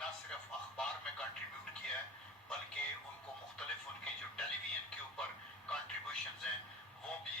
نہ صرف اخبار میں کنٹریبیوٹ کیا ہے بلکہ ان کو مختلف ان کے جو ٹیلی ویژن کے اوپر کنٹریبیوشنز ہیں وہ بھی